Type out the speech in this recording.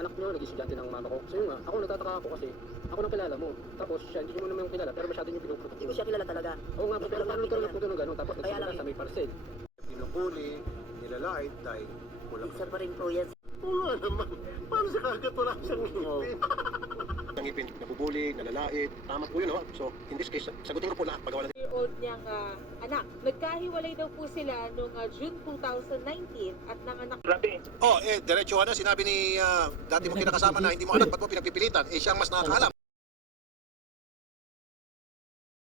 anak nyo, naging estudyante ng mama ko. So yun nga, ako natataka ako kasi, ako nang kilala mo. Tapos siya, hindi mo naman yung kilala, pero masyado yung pinuputok. Hindi mo siya kilala talaga. Oo nga, pero parang nagkaroon ng puto ng gano'n, tapos nagsimula sa may eh. parcel. Pinupuli, nilalait, dahil kulang. Isa pa rin po yan. Oo nga naman, paano sa kagat wala siyang ngipin? Ang ngipin nabubuli, nalalait. Tama po yun, no? So, in this case, sagutin ko po lahat pagawa ng year-old niyang ah, anak. Nagkahiwalay daw po sila noong ah, June 2019 at nanganak Oh, eh, diretso na. Sinabi ni ah, dati mo kinakasama na hindi mo anak, ba't mo pinagpipilitan? Eh, siyang mas nakakaalam.